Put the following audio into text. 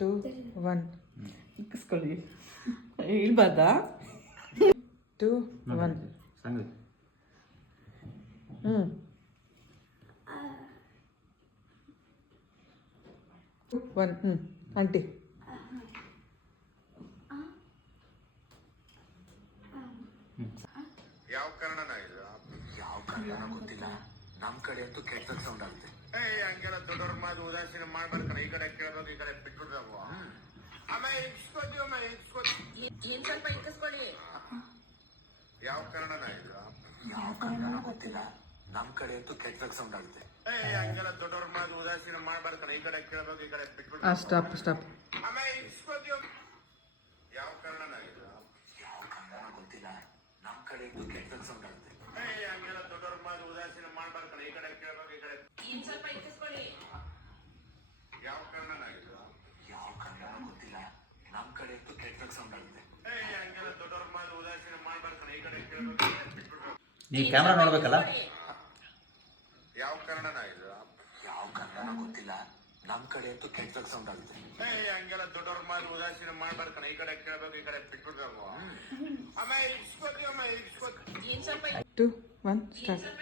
2 1 ಇಕ್ಕಿಸ್ಕೊಳ್ಳಿ ಹೇಳ್ಬಾರ್ದಾ 2 1 ಸಂಗತಿ ಹ್ಞೂ 1 ಹ್ಞೂ ಆಂಟಿ ಯಾವ ಕಾರಣನ ಇದು ಯಾವ ಕಾರಣ ಗೊತ್ತಿಲ್ಲ ನಮ್ ಕಡೆ ಅಂತೂ ಕೆಟ್ಟ ಸೌಂಡ್ ಆಗುತ್ತೆ ಹಂಗೆಲ್ಲ ದೊಡ್ಡವ್ರ ಮಾತು ಉದಾಸೀನ ಮಾಡ್ಬಾರ್ದು ಈ ಕಡೆ ಕೇಳಬೇಕು ಈ ಕಡೆ ಬಿಟ್ಬಿಡ್ಬೇಕು ಆಮೇಲೆ ಇಕ್ಸ್ಕೊತೀವಿ ಏನ್ ಸ್ವಲ್ಪ ಇಕ್ಕಿಸ್ಕೊಳ್ಳಿ. ಯಾವ ಕಾರಣನ ಇದು ಯಾವ ಕಾರಣ ಗೊತ್ತಿಲ್ಲ ನಮ್ ಕಡೆ ಅಂತೂ ಕೆಟ್ಟ ಸೌಂಡ್ ಆಗುತ್ತೆ ಹಂಗೆಲ್ಲ ದೊಡ್ಡವ್ರ ಮಾತು ಉದಾಸೀನ ಮಾಡ್ಬಾರ್ದು ಈ ಕಡೆ ಕೇಳಬೇಕು ಈ ಕಡೆ ಸ್ಟಾಪ್ ಸ್ಟಾಪ್ ಆಮೇಲೆ ಇಕ್ಸ್ಕೊತೀವಿ ಯಾವ ಕಾರಣನ ಇದು ಯಾವ ಕಾರಣ ಗೊತ್ತಿಲ್ಲ ನಮ್ ಕಡೆ ಅಂತೂ ಕೆಟ್ಟ ಸೌಂಡ್ ಆಗುತ್ತೆ ಹಂಗೆಲ್ಲ ದೊಡ್ಡವ್ರ ಮಾತು ಉದಾಸೀನ ಮಾಡ್ಬಾರ್ದು ಈ ಕಡೆ ಕೇಳಬೇಕು ಈ ಕಡೆ ಏನ್ ಸ್ವಲ್ಪ ಇಕ್ಕಿಸ್ಕೊಳ್ಳಿ. ಯಾವ ಕಾರಣನ ಇದು ಯಾವ ಕಾರಣ ಗೊತ್ತಿಲ್ಲ ನಮ್ ಕಡೆ ಅಂತೂ ಕೆಟ್ಟ ಸೌಂಡ್ ಆಗುತ್ತೆ ಹಂಗೆಲ್ಲ ದೊಡ್ಡವ್ರ ಮಾತು ಉದಾಸೀನ ಮಾಡ್ಬಾರ್ದು ಈ ಕಡೆ ಕೇಳಬೇಕು ಈ ಕಡೆ ಬಿಟ್ಬಿಡ್ಬೇಕು ನೀವು ಕ್ಯಾಮ್ರಾ ನೋಡ್ಬೇಕಲ್ಲ. ಯಾವ ಕಾರಣನ ಇದು ಯಾವ ಕಾರಣ ಗೊತ್ತಿಲ್ಲ ನಮ್ ಕಡೆ ಅಂತೂ ಕೆಟ್ಟ ಸೌಂಡ್ ಆಗುತ್ತೆ ಹಂಗೆಲ್ಲ ದೊಡ್ಡವ್ರ ಮಾತು ಉದಾಸೀನ ಮಾಡ್ಬಾರ್ದು ಈ ಕಡೆ ಕೇಳಬೇಕು ಈ ಕಡೆ ಬಿಟ್ಬಿಡ್ಬೇಕು ಆಮೇಲೆ ಇಕ್ಸ್ಕೊತೀವಿ ಏನ್ ಸ್ವಲ್ಪ 2 1 ಸ್ಟಾರ್ಟ್ ಸ್ವಲ್ಪ